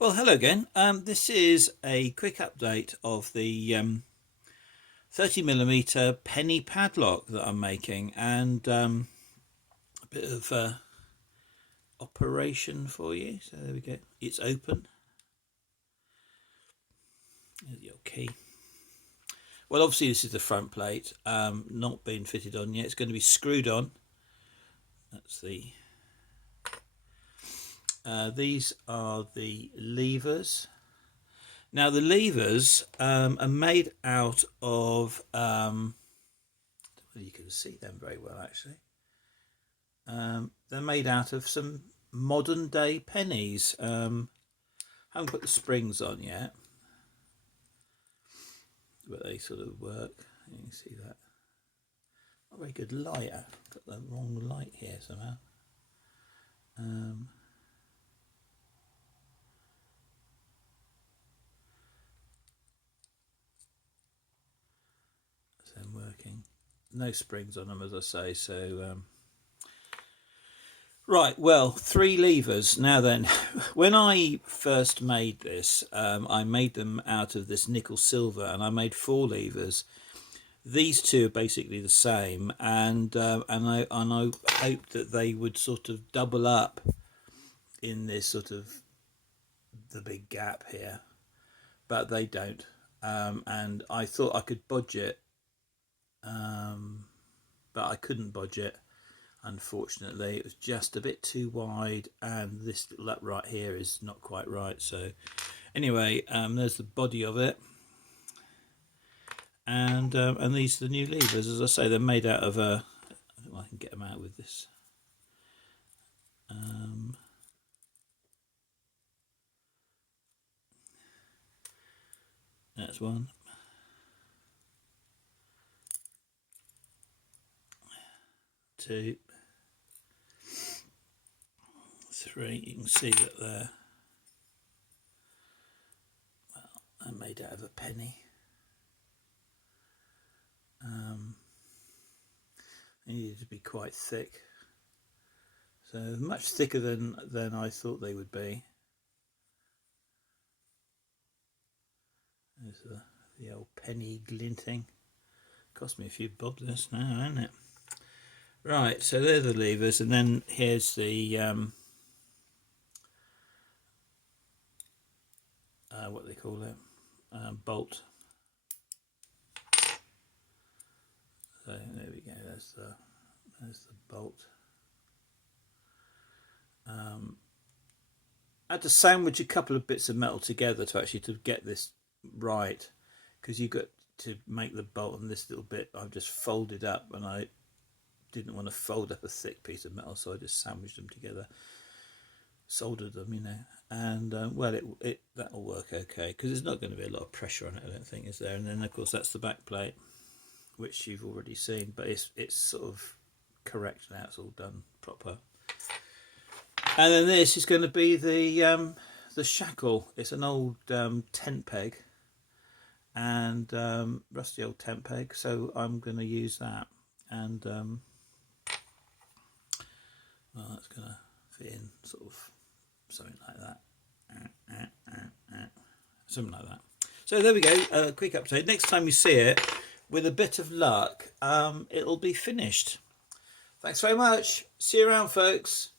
Well, hello again. This is a quick update of the 30mm penny padlock that I'm making, and a bit of operation for you. So there we go. It's open. There's your key. Well, obviously this is the front plate, not been fitted on yet. It's going to be screwed on. That's the. These are the levers. Now the levers are made out of, you can see them very well actually. They're made out of some modern day pennies. Haven't put the springs on yet, but they sort of work. You can see that. Not very good light. I've got the wrong light here somehow. Them working, no springs on them as I say. So right, well, 3 levers. Now then, when I first made this, I made them out of this nickel silver, and I made 4 levers. These 2 are basically the same, and I hoped that they would sort of double up in this sort of the big gap here, but they don't. And I thought I could bodge it, but I couldn't bodge it, unfortunately. It was just a bit too wide, and this little up right here is not quite right. So anyway, there's the body of it, and these are the new levers. As I say, they're made out of a, I think I can get them out with this. That's 1, 2, 3. You can see that they're, well, they're made out of a penny. They needed to be quite thick, so much thicker than I thought they would be. There's the old penny glinting. Cost me a few bob this now, isn't it? Right, so they're the levers, and then here's the what they call it, bolt. So there we go. There's the bolt. I had to sandwich a couple of bits of metal together to get this right, because you've got to make the bolt, and this little bit I've just folded up, and I didn't want to fold up a thick piece of metal, so I just sandwiched them together, soldered them, you know, and well, that'll work okay, because there's not going to be a lot of pressure on it, I don't think, is there? And then of course that's the back plate, which you've already seen, but it's sort of correct now. It's all done proper. And then this is going to be the shackle. It's an old tent peg, and rusty old tent peg, so I'm going to use that. And well, that's going to fit in sort of something like that, something like that. So there we go, quick update. Next time you see it, with a bit of luck, it'll be finished. Thanks very much. See you around, folks.